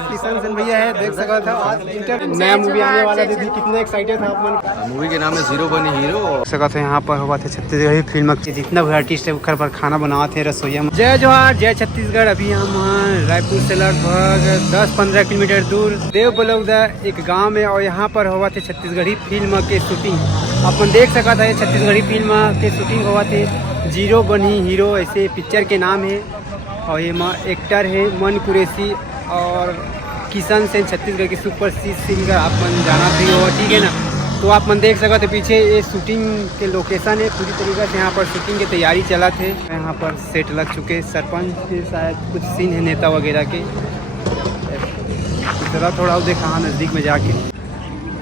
किशन सेन भैया है, देख सका था आज नया मूवी आने वाला थी, कितने एक्साइटेड था आप। मूवी के नाम है जीरो बनी हीरो। सका था यहाँ पर हुआ थे छत्तीसगढ़ी फिल्म के जितना भी आर्टिस्ट है घर पर खाना बनाते थे रसोईया में। जय जोहार, जय छत्तीसगढ़। अभी हम रायपुर से लगभग 10-15 किलोमीटर दूर देव बलौदा एक गाँव में, और यहाँ पर हुआ थे छत्तीसगढ़ी फिल्म के शूटिंग। अपन देख सका था ये छत्तीसगढ़ी फिल्म के शूटिंग हुआ थे जीरो बनी हीरो ऐसे पिक्चर के नाम है। और ये एक्टर है मन कुरैशी और किशन सेन, छत्तीसगढ़ के सुपर सिंगर आप मन जाना भी हो, ठीक है ना। तो आप मन देख सकते पीछे ये शूटिंग के लोकेशन है, पूरी तरीके से यहाँ पर शूटिंग की तैयारी चला थे। यहाँ पर सेट लग चुके, सरपंच के शायद कुछ सीन है नेता वगैरह के। चला थोड़ा देखा नज़दीक में जाके।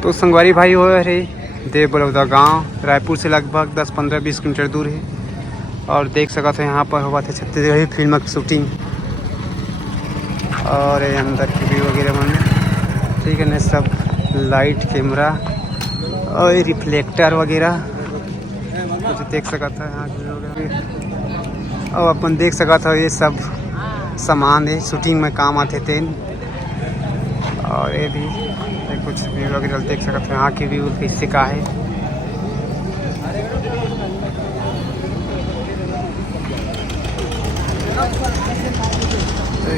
तो संगवारी भाई हो रहे देव बलौदा गाँव रायपुर से लगभग 10-15-20 किलोमीटर दूर है। और देख सका था यहाँ पर हुआ था छत्तीसगढ़ी फिल्म की शूटिंग। और ये अंदर की व्यू वगैरह मन, ठीक है ना, सब लाइट कैमरा और रिफ्लेक्टर वगैरह कुछ देख सका था यहाँ वगैरह। और अपन देख सका था ये सब सामान है शूटिंग में काम आते थे। और ये भी कुछ व्यू वगैरह देख सका था, यहाँ की व्यू कैसे का है।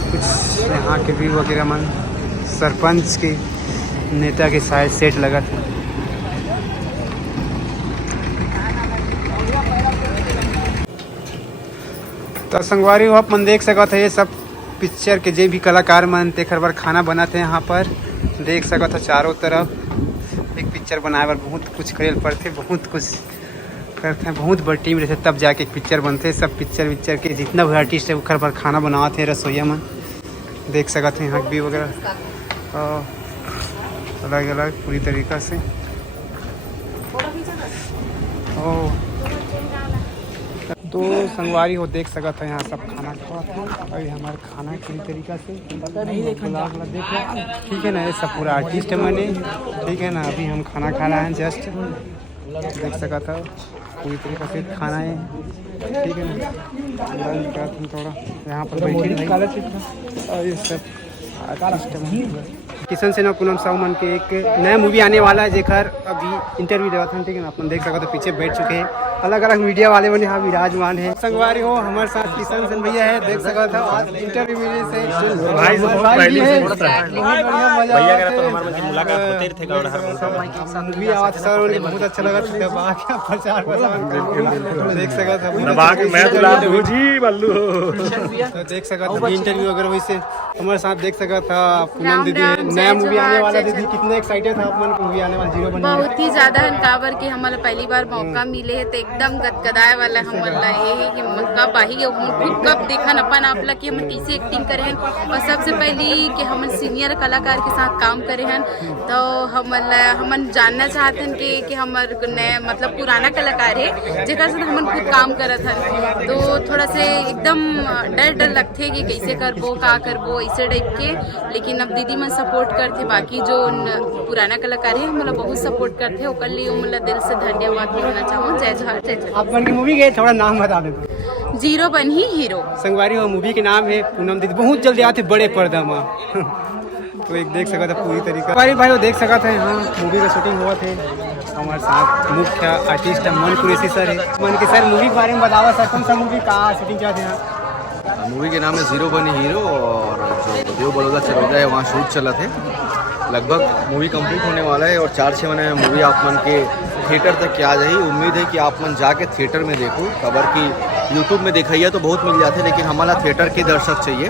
कुछ यहाँ के व्यू वगैरह मन सरपंच के नेता के शायद सेट लगा था। तो संगवारी हो अपन देख सका था ये सब पिक्चर के जे भी कलाकार मन तेखर बार खाना बनाते यहाँ पर देख सका था। चारों तरफ एक पिक्चर बनाए बार बहुत कुछ करे पड़ते, बहुत कुछ करते हैं, बहुत बड़ी टीम रहते तब जाके एक पिक्चर बनते। सब पिक्चर के जितना भी आर्टिस्ट है घर पर खाना बनाते हैं रसोईया में देख सकते हैं। यहाँ भी वगैरह अलग अलग पूरी तरीक़ा से। तो संगवारी हो देख सका था यहाँ सब खाना खाते। अभी हमारे खाना पूरी तरीक़ा से देख, ठीक है ना। ये सब पूरा आर्टिस्ट है मैंने, ठीक है ना। अभी हम खाना खा रहे हैं, जस्ट देख सका था पूरी तरीक़े से खाना है, ठीक है ना। थोड़ा यहाँ पर बैठे और ये सब किशन सेन और पूनम साहू मन के एक नया मूवी आने वाला है जेकर अभी इंटरव्यू देवा था, ठीक है ना। अपन देख सका तो पीछे बैठ चुके हैं अलग अलग मीडिया वाले बने यहाँ विराजमान है। संगवारी हो हमारे साथ किशन सेन भैया है, देख सका था आज इंटरव्यू मिले से भाई मूवी आवा था सर, बहुत अच्छा लगा था प्रचार देख सका था। तो देख सका था इंटरव्यू अगर वैसे हमारे साथ देख सका था पूनम दीदी नया मूवी आने वाला दीदी, कितने एक्साइटेड था आप मन मूवी आने वाला जीरो बनी? बहुत ही ज्यादा काबर के हमारा पहली बार मौका मिले है तो एकदम गदगदाए वाला हमारा ये है कि कब आई कब देखन अपन आपला कि हम कैसे एक्टिंग करे हैं। और सबसे पहली कि हम सीनियर कलाकार के साथ काम करे हैं तो हम जानना चाहते हैं कि हमारे नए मतलब पुराना कलाकार है जेकर साथ हम खुद काम करत हैं। तो थोड़ा से एकदम डर लगते कि कैसे करबो का करबो ऐसे टाइप के। लेकिन अब दीदी मन सपोर्ट करते, बाकी जो पुराना कलाकार है मतलब बहुत सपोर्ट करते, ओकर लिए मतलब दिल से धन्यवाद बोलना चाहूँ। जय जोहार, जय जोहार। आप की मूवी के थोड़ा नाम बता दे। जीरो बनी हीरो। संगवारी हो मूवी के नाम है, पूनम दीदी बहुत जल्दी आते बड़े पर्दा में तो एक देख सका था पूरी तरीका भाई वो देख सका था। यहाँ मूवी का शूटिंग हुआ थे, हमारे साथ मुख्य आर्टिस्ट मन कुरैशी सर है। मन के सर मूवी के बारे में बतावा सर, कौन सा मूवी कहाँ शूटिंग चाहते हैं? मूवी के नाम है जीरो बनी हीरो और जो देव बलौदा चरौदा है वहाँ शूट चला थे। लगभग मूवी कंप्लीट होने वाला है और 4-6 महीने में मूवी आप मन के थिएटर तक आ जाए। उम्मीद है कि आप मन जाके थिएटर में देखो। खबर की यूट्यूब में देखिए तो बहुत मिल जाते, लेकिन हमारा थिएटर के दर्शक चाहिए।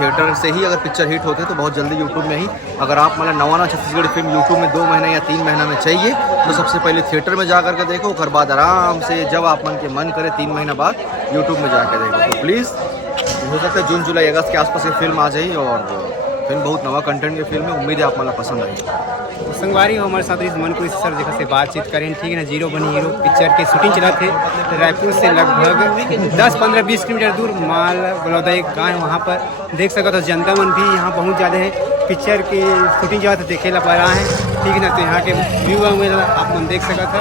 थिएटर से ही अगर पिक्चर हिट होते तो बहुत जल्दी यूट्यूब में ही, अगर आप मतलब नवाना छत्तीसगढ़ी फिल्म यूट्यूब में 2 महीने या 3 महीना में चाहिए तो सबसे पहले थिएटर में जा करके देखो। उसके बाद आराम से जब आप मन के मन करे 3 महीना बाद यूट्यूब में जाकर देखो। तो प्लीज़ हो सकता है जून जुलाई अगस्त के आसपास ये फिल्म आ जाए और फिल्म बहुत नवा कंटेंट की फिल्म है। उम्मीद है आप मतलब पसंद आएगी। संगवारी हो हमारे साथ इस मन कुरैशी सर जगह से बातचीत करें, ठीक है ना। जीरो बनी हीरो पिक्चर के शूटिंग चला थे रायपुर से लगभग 10-15-20 किलोमीटर दूर माल बलौदा एक गाँव है, वहाँ पर देख सका तो जनता मन भी यहाँ बहुत ज़्यादा है। पिक्चर की शूटिंग जो है देखे ला पा रहा है, ठीक है ना। तो यहाँ के व्यू आप मन देख सका था।